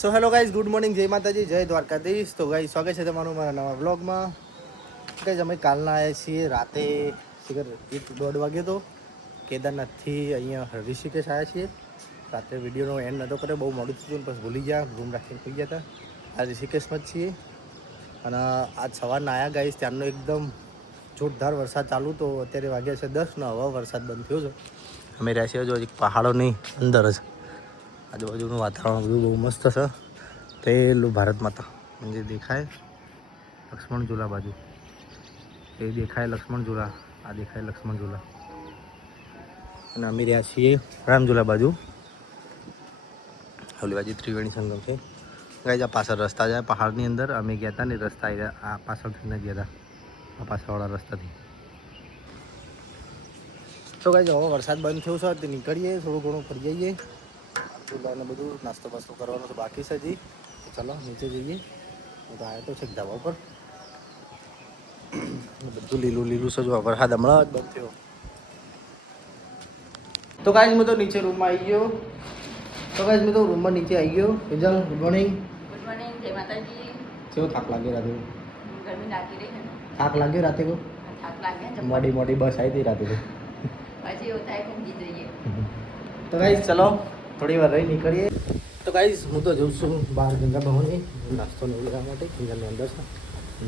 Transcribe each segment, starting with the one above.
So hello guys, good morning, જય માતાજી, જય દ્વારકાધીશ. તો ગાઈઝ સ્વાગત છે તમારું મારા નવા વ્લોગમાં. ગાઈઝ અમે કાલના આવ્યા છીએ રાતે શિખર 1-1:30 વાગ્યો તો કેદારનાથથી અહીંયા ઋષિકેશ આવ્યા છીએ. રાત્રે વિડીયોનો એન્ડ નહોતો કર્યો, બહુ મોડું થયું પછી ભૂલી ગયા, રૂમ રાખીને ખોઈ ગયા હતા. આ ઋષિકેશમાં જ છીએ અને આજ સવારના આવ્યા ગાઈઝ, ત્યારનો એકદમ જોરદાર વરસાદ ચાલુ. તો અત્યારે વાગ્યા છે 10 ને હવે વરસાદ બંધ થયો છે. અમે રહ્યા છીએ જો એક પહાડોની અંદર જ. આજુબાજુનું વાતાવરણ બધું બહુ મસ્ત છે. પેલું ભારત માતા મંદિર દેખાય, લક્ષ્મણ ઝૂલા બાજુ એ દેખાય, લક્ષ્મણ ઝૂલા આ દેખાય, લક્ષ્મણ ઝૂલા. અને અમે રહ્યા છીએ રામઝૂલા બાજુ, ઓલી બાજુ ત્રિવેણી સંગમ છે. ગાઈઝ આ પાછળ રસ્તા જાય પહાડની અંદર, અમે ગયા હતા ને રસ્તા આ પાછળ થઈને ગયા હતા, આ પાછળવાળા રસ્તાથી. તો ગાઈઝ હવે વરસાદ બંધ થયો છે, તે નીકળીએ, થોડું ઘણું ફરી જઈએ. ને બધું નાસ્તો બાસ્તો કરવાનો તો બાકી છે હજી. ચાલો નીચે જઈએ. હું તો આવ્યો તો છે ધાબા ઉપર, બધું લીલું લીલું છે. જો વરસાદ હમણાં જ બંધ થયો. તો ગાઈઝ હું તો નીચે રૂમમાં આવી ગયો. તો ગાઈઝ હું તો રૂમમાં નીચે આવી ગયો. વિજલ, ગુડ મોર્નિંગ. ગુડ મોર્નિંગ, જય માતાજી. કેવો થાક લાગ્યો રાતે? ગરમી લાગી રહી ને. થાક લાગ્યો રાતે? કો થાક લાગ્યા મોડી મોડી બસ આવી હતી રાતે તો. હજી એવું થાય કે ઊંઘી જઈએ. તો ગાઈઝ ચલો થોડી વાર રહી નીકળીએ. તો ગાઈઝ હું તો જઉં છું બહાર ગંગા ભવનની નાસ્તો ને લેવા માટે. ગંગાની અંદર છે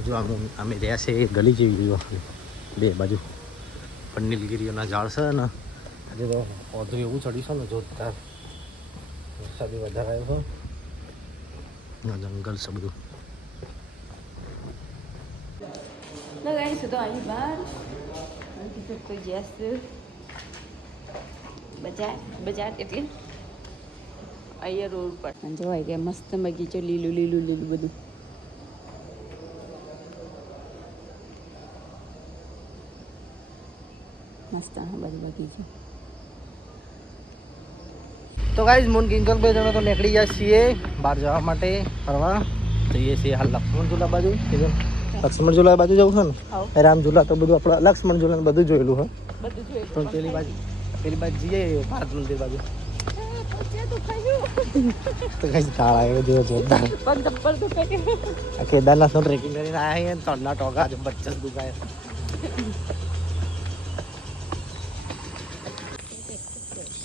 જો અમે રહ્યા છે એ ગલી જેવી રહ્યો, બે બાજુ પણ નીલગીરીઓના ઝાડ છે ને. આજે તો ઓધું એવું ચડ્યું છે ને જોરદાર, વરસાદ વધારે આવ્યો છે, જંગલ છે બધું. લગાવીશું તો અહીં બહાર કોઈ ગેસ બજાર એટલે અહીંયા રોડ પર જોવાય કે મસ્ત બગીચો, લીલું લીલું લીલું બધું. મસ્ત બધું બગીચો. તો ગાઈઝ મૂન કિંકલ બે જણા તો નીકળી ગયા છીએ બહાર જવા માટે ફરવા. જઈએ છીએ હાલ લક્ષ્મણ ઝૂલા બાજુ. લક્ષ્મણ ઝૂલા બાજુ જવું છે ને, રામ ઝૂલા તો બધું આપણે લક્ષ્મણ ઝૂલા બધું જોયેલું હોય. પણ પેલી બાજુ જઈએ ભારત મંદિર બાજુ. તો કઈ કાળ આવ્યો જેવો જોરદાર. આ કેદારનાથ નો ટ્રેકિંગ કરીને આવ્યા છીએ, તડના ટોકા જ બચ્ચા દુખાય.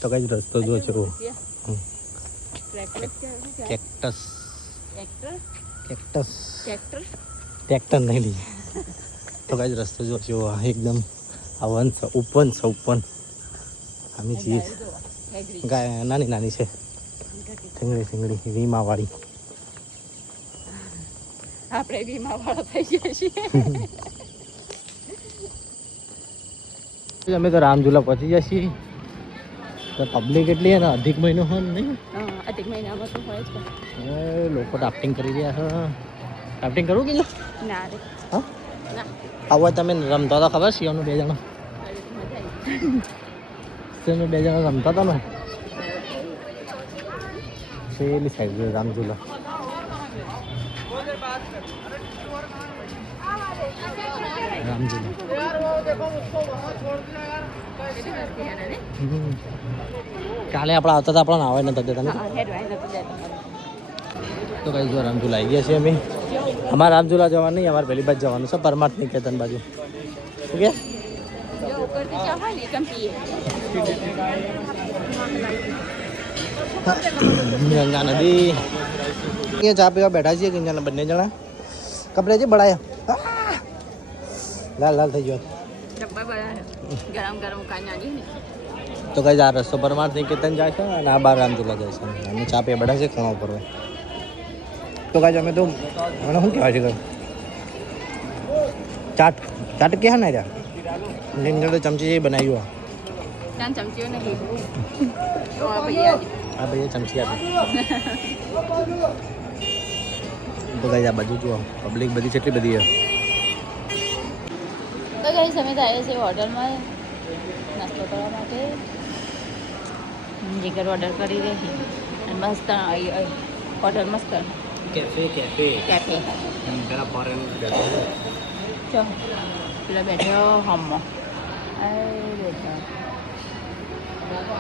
તો કઈ રસ્તો જો છે કેક્ટસ કેક્ટસ ટ્રેક્ટર નહીં લઈ. તો કઈ રસ્તો જો છે એકદમ વન છે, ઉપવન છે, ઉપવન. અમે છીએ ગાય નાની નાની છે, થીંગડી થીંગડી વીમાવાળી. આપણે વીમાવાળા થઈ ગયા છીએ. અમે તો રામઝૂલા પહોંચી ગયા છીએ. તો પબ્લિક એટલી છે ને, અધિક મહિનો હોય ને, નહીં? અધિક મહિનામાં તો હોય જ. લોકો રાફ્ટિંગ કરી રહ્યા છે. રાફ્ટિંગ કરવું કે ના રે, હા ના. આવો તમે રમતા હતા ખબર? શિયાળનું 2 જણા, શિયાળનું 2 જણા રમતા હતા ને પેલી સાઈડ રામઝૂલા. કાલે આપણે આવતા હતા, આપણને આવે નતા દેતા. તો કઈ જો રામઝૂલા આવી ગયા છીએ અમે. અમારે રામઝૂલા જવાનું નહીં, અમારે પહેલી બાજુ જવાનું છે પરમાર્થ નિકેતન બાજુ. શું કે ગંગા નદી અહીંયા ચા પીવા બેઠા છીએ. ગંગાના બંને જણા કપડે છે બળાયા, લાલ લાલ થઈ ગયો. તો કઈ આ રસ્તો પરમાર્થ નિકેતન જાય છે અને આ બાર રામઝૂલા જાય છે. અમે ચા પીવા બેઠા છે ખૂણા ઉપર. તો કઈ અમે તો મને શું કહેવાય છે ચાટ ચાટ ક્યાં ને રહ્યા તો ચમચી જે બનાવ્યું. હા ભાઈ ચમચી આપી. તો કઈ આ બાજુ જુઓ પબ્લિક બધી કેટલી બધી છે. તો ગાઈસ અમે તો આવ્યા છીએ હોટલમાં નાસ્તો કરવા માટે. જીગર ઓર્ડર કરી રહી અને મસ્ત હોટલ મસ્ત કેફે કેફે કેફે. પેલા ફોરેન ચો પેલા બેઠો હમો બેઠા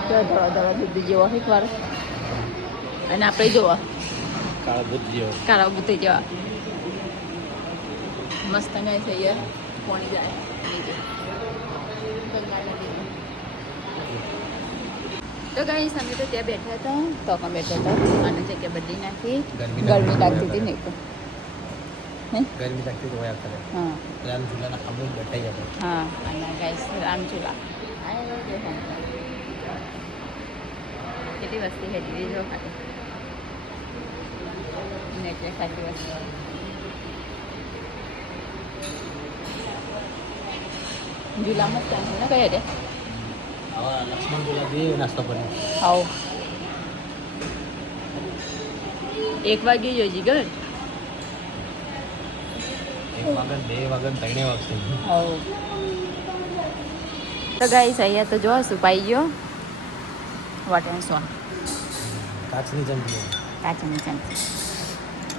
જો ધોળા ધોળા દૂધ જેવો એક વાર અને આપણે જોવા કાળા ભૂત જેવો કાળા બુતે જેવા મસ્ત ગાય છે યાર પાણી જાય નીચે ગંગા નદીમાં. તો ગાઈસ અમે તો ત્યાં બેઠા હતા તો અમે બેઠા હતા અને જગ્યા બદલી નાખી ગરમી લાગતી હતી ને હે ગરમી લાગતી તો વયા કરે હા રામ ઝૂલાના ખામો બેઠા જતો હા અને ગાઈસ રામચૂલા કેટલી વસ્તી હેડી જો ખાતે ને એટલે ખાતી વસ્તુ ઝૂલામાં જ ચાલે ને કયા રે હવે લક્ષ્મણ ઝૂલા જઈએ નાસ્તો કરી આવો 1 વાગે જોઈજી ઘર 1 વાગન 2 વાગન 3 વાગશે આવો તો ગાઈસ અહીંયા તો જો સુપાઈ ગયો વાટણ સો કાચની ચમચી કાચની ચમચી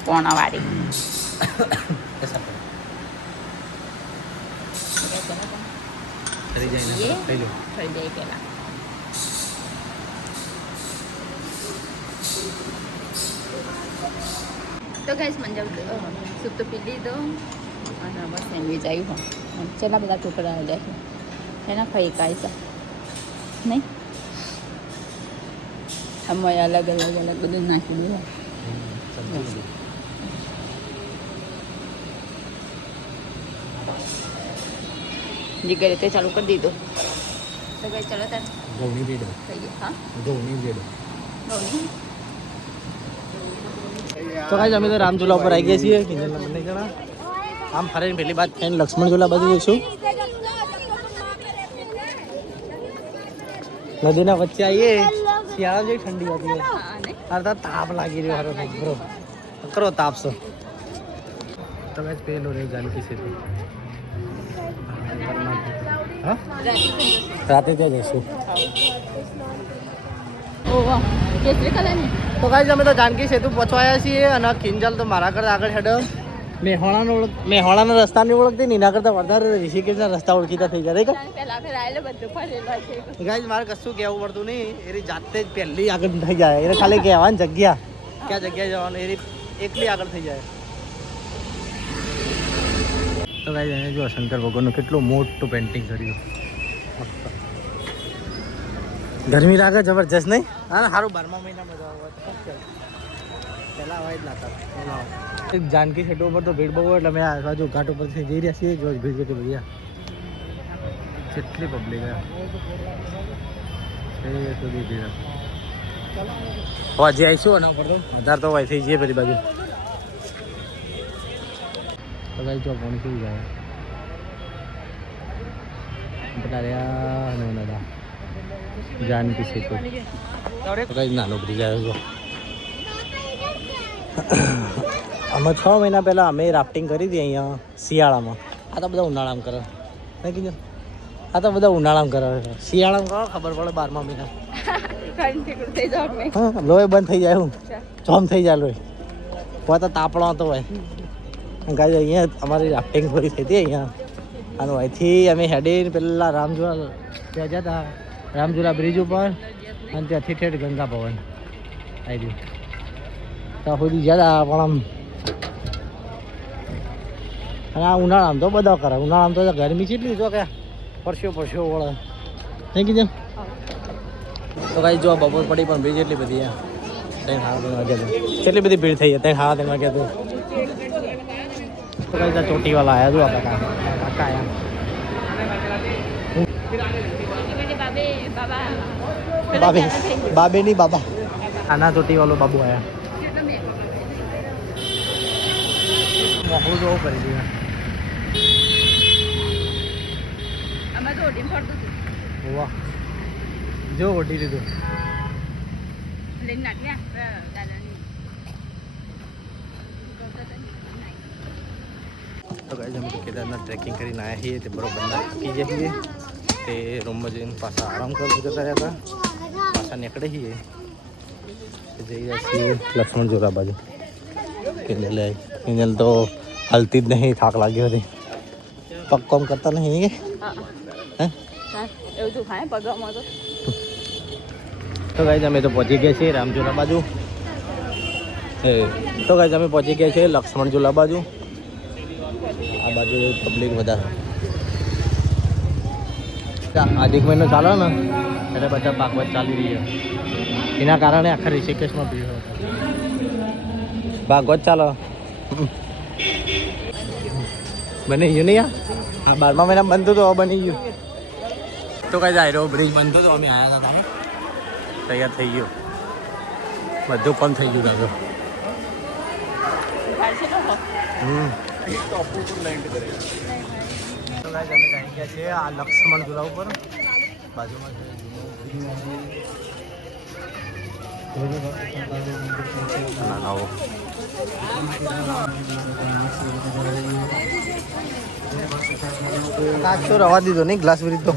પોણાવાળી એસા કરે કરી જાય ये? ને લઈ લો થોડી દેર પહેલા તો ગાઈસ મને સૂપ તો પી લીધો અને બસ સેન્ડવિચ આવ્યું હોય ચેલા બધા ટુકડા આવ્યા છે એના ખાઈ કાંઈ નહીં આમાં અલગ અલગ બધું નાખી દીધું સમજી જીગરે તે ચાલુ કરી દીધું તો ગાઈસ ચલો તાર ઘઉંની બ્રેડ થઈ ગયા હા ઘઉંની બ્રેડ ઘઉંની તો કાંઈ અમે તો રામ ઝૂલા ઉપર આવી ગયા છીએ કિંજલના બંને જણા આમ ફરીને પહેલી બાદ થઈને લક્ષ્મણ ઝૂલા બાજુ જઈશું નદીના વચ્ચે આવીએ શિયાળા જેવી ઠંડી હતી હા ને અરે તાપ લાગી રહ્યો હારો બરો કરો તાપ છો તો મેં પેલો રે જાનકી છે હા રાતે ત્યાં જઈશું ઓ વાહ કેસરી કલરની તો કાંઈ અમે તો જાનકી સેતુ પહોંચવાયા છીએ અને કિંજલ તો મારા કરતા આગળ હેડ મેહોણાના રસ્તા નહીં ઓળખતી ને એના કરતાં વધારે ઋષિકેશના રસ્તા ઓળખીતા થઈ જાય પહેલા ફેર આવેલો બધું ફરેલો છે ગાઈઝ મારે કશું કહેવું પડતું નહીં એની જાતે જ પહેલી આગળ થઈ જાય એને ખાલી કહેવાની જગ્યા ક્યાં જગ્યાએ જવાનું એની એકલી આગળ થઈ જાય તો ગાઈઝ એને જો શંકર ભગવાનનું કેટલું મોટું પેન્ટિંગ કર્યું ગરમી લાગે જબરજસ્ત નહીં હા સારું 12મા મહિનામાં જવા પહેલાં અવાજ ના હતા જાનકી સેતુ ઉપર તો ભીડ બહુ હોય એટલે અમે આ બાજુ ઘાટ ઉપરથી જઈ રહ્યા છીએ જો ભીડ કેટલી બધી કેટલી પબ્લિક એ સુધી ભીડ હજી આવીશું એના ઉપર તો વધારે તો થઈ જઈએ બધી બાજુ તો ભાઈ જો ફોન કેવી જાય પેલા રહ્યા નવનદા જાનકી સેતુ કઈ નાનો બ્રિજ આવ્યો છો અમે 6 મહિના પહેલાં અમે રાફ્ટિંગ કરી હતી અહીંયા શિયાળામાં આ તો બધા ઉનાળામાં કરે નહીં કીધું આ તો બધા ઉનાળામાં કરે શિયાળામાં ખબર પડે 12મા મહિના હા લોહી બંધ થઈ જાય હું જોમ થઈ જાય લોહી પોતે તાપણો હતો હોય કાંઈ અહીંયા અમારી રાફ્ટિંગ પૂરી થઈ હતી અહીંયા અને અહીંથી અમે હેડીને પેલા રામઝૂલા ત્યાં જતા રામઝૂલા બ્રિજ ઉપર અને ત્યાંથી ઠેઠ ગંગા ભવન આવી ગયું ત્યાં સુધી જતા પણ આમ અને આ ઉનાળામાં તો બધા કરે ઉનાળામાં તો ગરમી કેટલી જો કે પરસ્યો વળે નહીં કીધું તો કાંઈ જો બપોર પડી પણ ભીડ એટલી બધી ત્યાં 3:30 વાગ્યા કેટલી બધી ભીડ થઈ ત્યાં 3:30 વાગ્યા તો કાંઈ ચોટીવાલા આવ્યા જો આપણે કાકા આવ્યા બાબે નહીં બાબા આના ચોટીવાલો બાબુ આવ્યા મોકલું જોવું કરી દીધું વાહ જો ઓઢી દીધું તો ગાઈઝ અમે તો કેદારનાથ ટ્રેકિંગ કરીને આવ્યા છીએ તે બરોબર થાકી ગયા છીએ તે રૂમમાં જઈને પાછા આરામ કરવા જતા રહ્યા હતા પાછા નીકળે છીએ જઈ રહ્યા છીએ લક્ષ્મણ ઝૂલા બાજુ કિંજલ તો હાલતી જ નહીં થાક લાગ્યો હતી પગ કોમ કરતા નહીં હે એવું તું ખાય પગમાં તો ગાઈઝ અમે તો પહોંચી ગયા છીએ રામઝૂલા બાજુ તો ગાઈસ અમે પહોંચી ગયા છીએ લક્ષ્મણ ઝૂલા બાજુ. આ બાજુ પબ્લિક વધારે. અધિક મહિનો ચાલે ને એટલે બધા ભાગવત ચાલી રહી છે. એના કારણે આખા ઋષિકેશમાં ભીડ હોય. ભાગવત ચાલો બની ગયું નહીં? આ 12મા મહિના બંધ તો બની ગયું. તો કઈ જાય બ્રિજ બંધ તો અમે આવ્યા હતા. તમે તૈયાર થઈ ગયો, બધું પણ થઈ ગયું દાદો. અમે જઈ ગયા છીએ આ લક્ષ્મણ ઝૂલા ઉપર. બાજુમાં કાચ તો રવા દીધો નહીં, ગ્લાસ ભરી તો.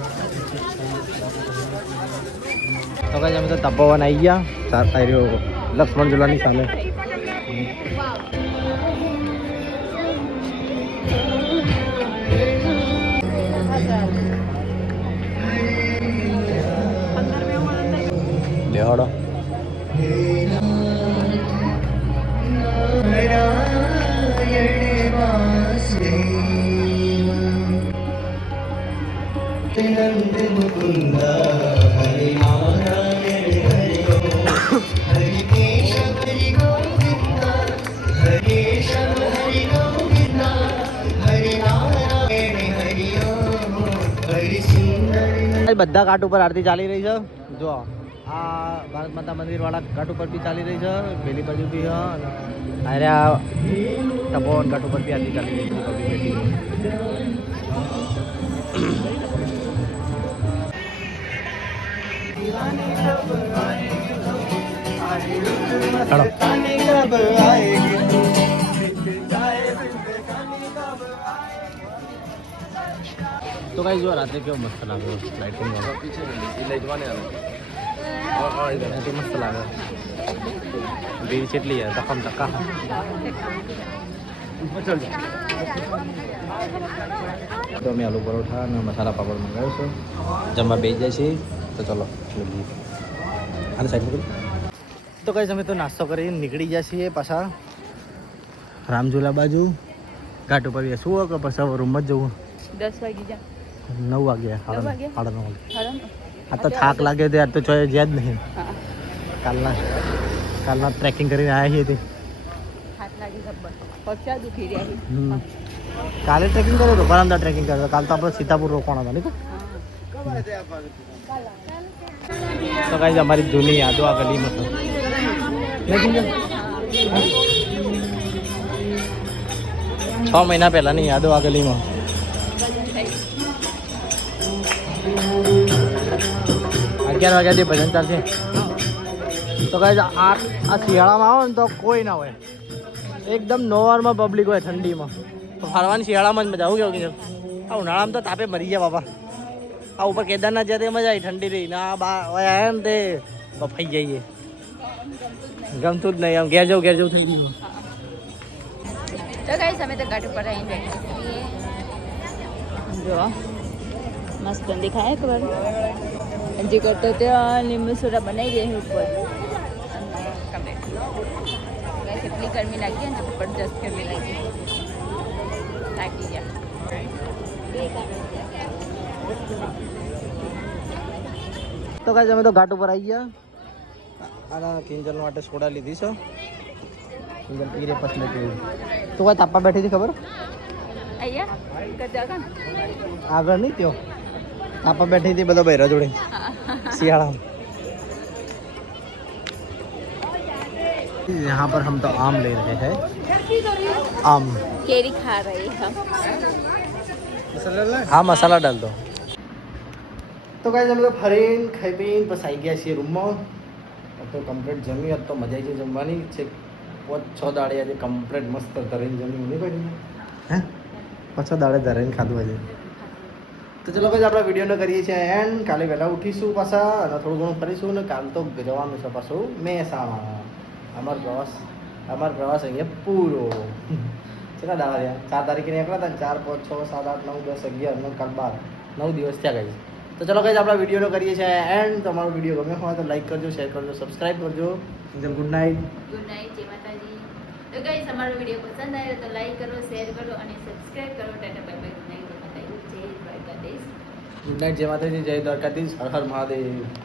તો કઈ અમે તો તપોવન આવી ગયા લક્ષ્મણ ઝૂલાની સામે. લેવાડો બધા ઘાટ ઉપર આરતી ચાલી રહી છે. જો આ ભારત માતા મંદિર વાળા ઘાટ ઉપર બી ચાલી રહી છે, પેલી બાજુ બી અરે આ તપોવન ઘાટ ઉપર બી આરતી ચાલી રહી છે. તો કઈ જો રાત્રે કેવો મસ્ત લાગે લાઇટિંગ મસ્ત લાગે. ભીડ કેટલી યાર, તકમ તકા. તો અમે આલુ પરોઠા અને મસાલા પાપડ મંગાવ્યો છે. જમવા બેસી જાય છે. તો ચલો અને સાઈડ તો કઈ અમે તો નાસ્તો કરીને નીકળી ગયા છીએ પાછા રામઝૂલા બાજુ. ઘાટ ઉપર શું હોય કે પછી રૂમમાં જ જવું? 10 વાગી ગયા. 9 વાગ્યા, 9:30 વાગે. આ તો થાક લાગે તો યાર, તો ચોય જ્યાં જ નહીં. કાલના ટ્રેકિંગ કરીને આવ્યા છીએ. કાલે ટ્રેકિંગ કર્યો હતો, પરમદા ટ્રેકિંગ કર્યો. કાલ તો આપણે સીતાપુર રોકાણા હતા નહીં? તો કઈ અમારી જૂની યાદો આ ગલીમાં તો 6 મહિના પહેલાની યાદો આ ગલીમાં. 11 વાગ્યાથી ભજન ચાલશે. તો કઈ આ શિયાળામાં આવો ને તો કોઈ ના હોય, એકદમ નોર્મલ પબ્લિક હોય. ઠંડીમાં તો ફરવાની શિયાળામાં જ મજા. આવું કેવું કે આ ઉનાળામાં તો તાપે મરી ગયા બાપા. આ ઉપર કેદારનાથ જાય તે મજા આવી, ઠંડી રહી ને આ આવ્યા ને તે બફાઈ જઈએ. ગમતું જ નહીં, આમ ઘેર જવું થઈ ગયું. તો ગાઈસ અમે તો ઘાટ ઉપર આવીને બેઠા છીએ. જો મસ્ત દેખાય ખબર. હજી કરતો ત્યાં લીંબુ સોડા બનાવી દે ઉપર. ગાઈસ એટલી ગરમી લાગી ને જબરજસ્ત ગરમી લાગી. થાકી ગયા. તો કાંઈ અમે તો ઘાટ ઉપર આવી ગયા. આના કિંજલ માટે સોડા લીધી છે. કિંજલ પી રે પછી કેવું. તું કાંઈ તાપા બેઠી હતી ખબર? આગળ નહીં ત્યો તાપા બેઠી હતી બધા બૈરા જોડે શિયાળામાં. यहाँ पर हम तो आम ले रहे हैं. आम केरी खा रहे हम. हाँ मसाला डाल दो. તો ગાઈસ અમે તો ફરીને ખાઈ પીને બસ આવી ગયા છીએ રૂમમાં. તો કમ્પ્લીટ જમી. તો મજા આવી છે જમવાની. છે 5-6 દાડે આજે કમ્પ્લીટ મસ્ત ધરીને જમ્યું નહીં કોઈ હે 5-6 દાડે ધરીને ખાધું આજે. તો ચલો ભાઈ આપણે વિડીયોને કરીએ છીએ એન્ડ. કાલે વહેલા ઉઠીશું પાછા અને થોડું ઘણું ફરીશું. ને કાલ તો જવાનું છે પાછું મહેસાણા. અમારો પ્રવાસ અહીંયા પૂરો. કેટલા દાડા રહ્યા? 4 તારીખે નીકળ્યા હતા. 4, 5, 6, 7, 8, 9, 10, 11, કાલ 12 9 દિવસ થયા ગઈ. તો ચલો ગાઈસ આપણા વિડીયોનો કરીએ છીએ એન્ડ. તમારો વિડીયો ગમ્યો હોય તો લાઈક કરજો, શેર કરજો, સબસ્ક્રાઈબ કરજો. Good night. Good night. જય માતાજી. તમારો વિડીયો પસંદ આવ્યો તો લાઈક કરો, શેર કરો અને સબસ્ક્રાઇબ કરો. Tata bye bye, good night, જય માતાજી, જય દ્વારકાધીશ. ગુડ નાઇટ, જય માતાજી, જય દ્વારકાધીશ, હર હર મહાદેવ.